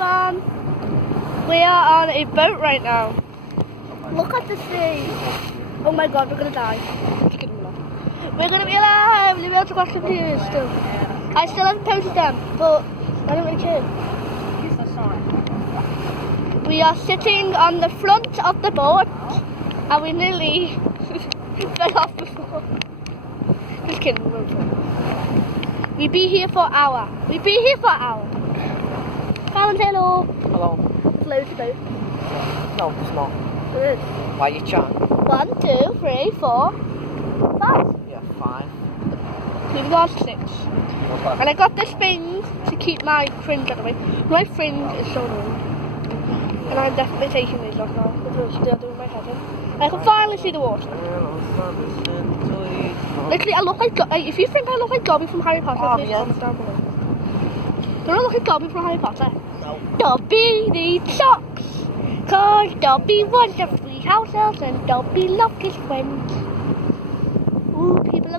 everyone. We are on a boat right now. Look at the sea. Oh my god, we're gonna die. Just kidding, we're not. We're gonna be alive. We'll be able to watch them here still. I still haven't posted them, but I don't really care. We are sitting on the front of the boat, and we nearly fell off before. Just kidding, we won't fall. We be here for an hour. Fallon, hello. Hello. It's loads of boat. No, it's not. It is. Why are you chatting? 1, 2, 3, 4, 5. Yeah, 5. We've got 6. What's that? And I got this thing to keep my fringe out of the way. My fringe is so annoying. And I'm definitely taking these off now because they're doing my head in. I can finally see the water. Literally, I look like if you think I look like Dobby from Harry Potter, please comment down below. Do I look like Dobby from Harry Potter? No. Dobby needs socks, cause Dobby wants a free house elf and Dobby loved his friends. Ooh, people are